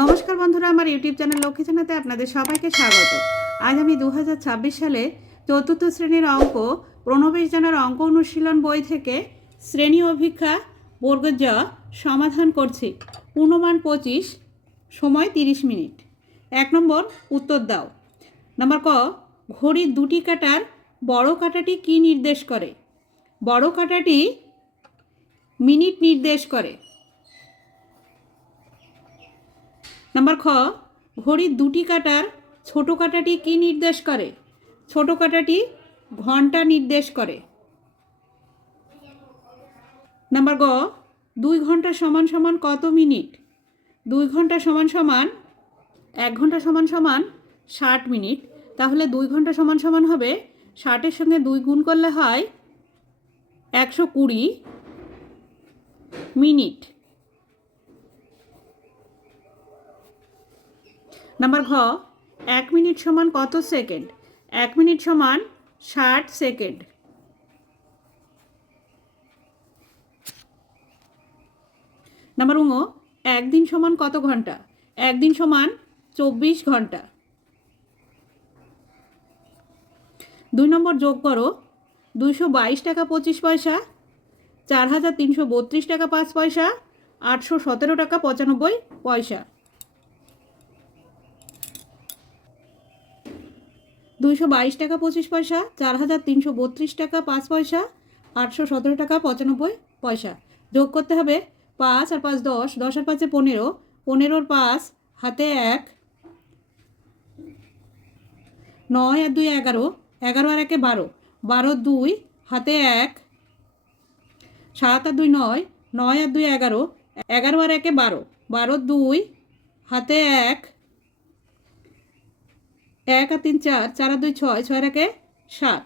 নমস্কার বন্ধুরা, আমার ইউটিউব চ্যানেল লক্ষ্মী চ্যানেলে আপনাদের সবাইকে স্বাগত। আজ আমি 2026 সালে চতুর্থ শ্রেণীর অঙ্ক প্রণবেশ জানার অঙ্ক অনুশীলন বই থেকে শ্রেণী অভিক্ষা বর্গ জ সমাধান করছি। পূর্ণমান 25, সময় 30 মিনিট। 1 নম্বর, উত্তর দাও। নাম্বার ক, ঘড়ির দুটি কাঁটার বড় কাঁটাটি কি নির্দেশ করে? বড় কাঁটাটি মিনিট নির্দেশ করে। নাম্বার খ, ঘড়ির দুটি কাঁটার ছোট কাঁটাটি কি নির্দেশ করে? ছোট কাঁটাটি ঘন্টা নির্দেশ করে। নাম্বার গ, 2 ঘন্টা সমান সমান কত মিনিট? 2 ঘন্টা সমান সমান 1 ঘন্টা সমান সমান 60 মিনিট। তাহলে 2 ঘন্টা সমান সমান হবে 60-এর সঙ্গে 2 গুণ করলে হয় 120 মিনিট। নাম্বার ঘ, 1 মিনিট সমান কত সেকেন্ড? 1 মিনিট সমান 60 সেকেন্ড। নাম্বার ঙ, 1 দিন সমান কত ঘন্টা? 1 দিন সমান 24 ঘন্টা। 2 নম্বর, যোগ করো 222 টাকা 25 পয়সা, 4332 টাকা 5 পয়সা, 817 টাকা 95 পয়সা। 222 টাকা 25 পয়সা, 4332 টাকা 5 পয়সা, 817 টাকা 95 পয়সা। যোগ করতে হবে 5 আর 5 10, 10 আর 5 15, 15 আর 5 হাতে 1, 9 আর 2 11, 11 আর 1 12, 12 2 হাতে 1, 7 আর 2 9, 9 আর 2 11, 11 আর 1 12, 12 2 হাতে 1, 1 আর 3 4, 4 আর 2 6, 6 আর 1 7,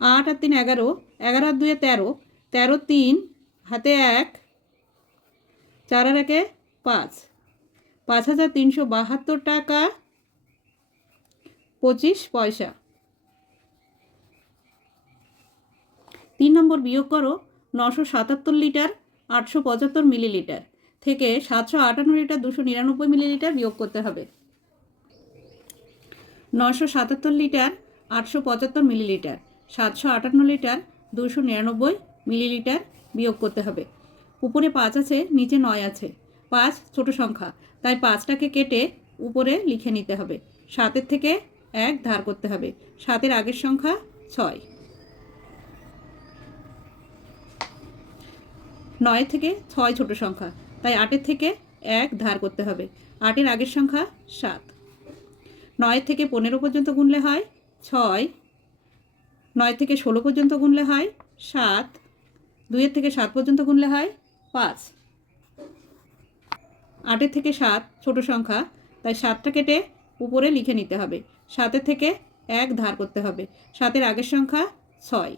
8 আর 3 11, 11 আর 2 13, 13 3 হাতে 1, 4 আর 1 5, 5372 টাকা 25 পয়সা। 3 নম্বর, বিয়োগ করো 977 লিটার 875 মিলিলিটার থেকে 758 লিটার 299 মিলিলিটার বিয়োগ করতে হবে। 977 লিটার 875 মিলিলিটার, 758 লিটার 299 মিলিলিটার বিয়োগ করতে হবে। উপরে 5 আছে, নিচে 9 আছে। 5 ছোট সংখ্যা, তাই 5টাকে কেটে উপরে লিখে নিতে হবে। 7-এর থেকে 1 ধার করতে হবে। 7-এর আগের সংখ্যা 6। 9 থেকে 6 ছোট সংখ্যা, তাই 8-এর থেকে 1 ধার করতে হবে। 8-এর আগের সংখ্যা 7। 9 থেকে 15 পর্যন্ত গুনলে হয় 6, 9 থেকে 16 পর্যন্ত গুনলে হয় 7, 2-এর থেকে 7 পর্যন্ত গুনলে হয় 5। 8-এর থেকে 7 ছোট সংখ্যা, তাই 7টা কেটে উপরে লিখে নিতে হবে। 7-এর থেকে 1 ধার করতে হবে। 7-এর আগের সংখ্যা 6।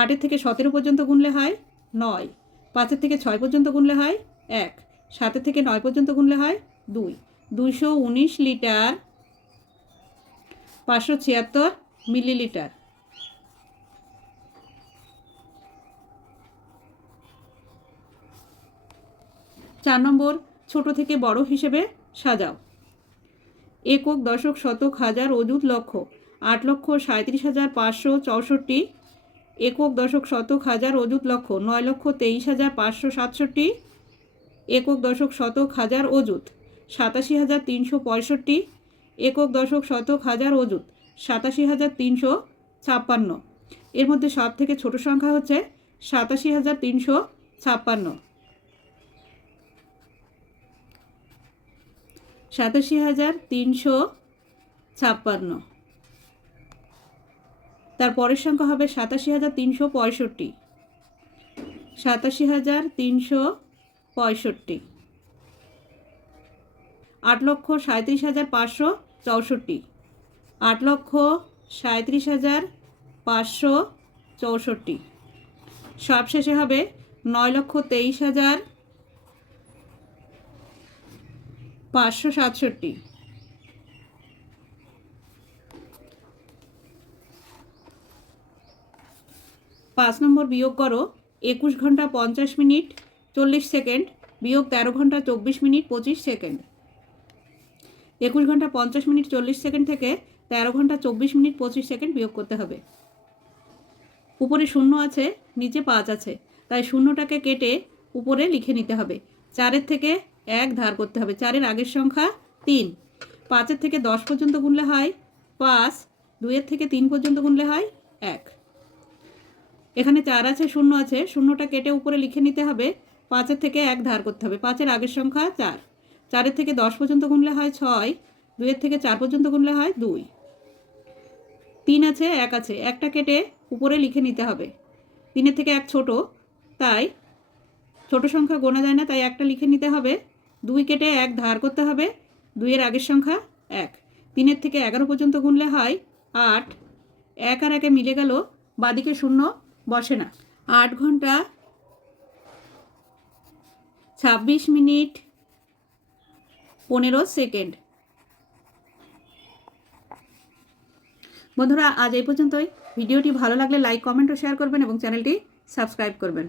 8-এর থেকে 17 পর্যন্ত গুনলে হয় 9, 5-এর থেকে 6 পর্যন্ত গুনলে হয় 1, 7-এর থেকে 9 পর্যন্ত গুনলে হয় 2, 219 লিটার 576 মিলিলিটার। 4 নম্বর, ছোট থেকে বড় হিসেবে সাজাও। একক, দশক, শতক, হাজার, অযুত, লক্ষ। 8,37,564। একক, দশক, শতক, হাজার, অযুত, লক্ষ 9,23,567। একক, দশক, শতক, হাজার, অযুত 87,365। একক, দশক, শতক, হাজার, অযুত 87,356। এর মধ্যে সব থেকে ছোট সংখ্যা হচ্ছে 87,356। 87,356। তার পরের সংখ্যা হবে 87,365। 87,365। 8,37,564। 8,37,564। সব শেষে হবে 9,23,567। 5 নম্বর, বিয়োগ করো 21 ঘন্টা 50 মিনিট 40 সেকেন্ড বিয়োগ 13 ঘন্টা 24 মিনিট 25 সেকেন্ড। 21 ঘন্টা 50 মিনিট 40 সেকেন্ড থেকে 13 ঘন্টা 24 মিনিট 25 সেকেন্ড বিয়োগ করতে হবে। উপরে শূন্য আছে, নিচে 5 আছে, তাই শূন্যটাকে কেটে উপরে লিখে নিতে হবে। 4-এর থেকে 1 ধার করতে হবে। 4-এর আগের সংখ্যা 3। 5-এর থেকে 10 পর্যন্ত গুনলে হয় 5, 2-এর থেকে 3 পর্যন্ত গুনলে হয় 1। এখানে 4 আছে, শূন্য আছে, শূন্যটা কেটে উপরে লিখে নিতে হবে। 5-এর থেকে 1 ধার করতে হবে। 5-এর আগের সংখ্যা 4। 4-এর থেকে 10 পর্যন্ত গুনলে হয় 6, 2-এর থেকে 4 পর্যন্ত গুনলে হয় 2। 3 আছে, 1 আছে, একটা কেটে উপরে লিখে নিতে হবে। 3-এর থেকে 1 ছোট, তাই ছোট সংখ্যা গোনা যায় না, তাই একটা লিখে নিতে হবে। 2 কেটে 1 ধার করতে হবে। 2-এর আগের সংখ্যা 1। 3-এর থেকে 11 পর্যন্ত গুনলে হয় 8। 1 আর 1 মিলে গেল, বাদিকে শূন্য বসে না। 8 ঘন্টা 26 মিনিট 15 সেকেন্ড। বন্ধুরা, আজ এই পর্যন্তই। ভিডিওটি ভালো লাগলে লাইক, কমেন্ট ও শেয়ার করবেন এবং চ্যানেলটি সাবস্ক্রাইব করবেন।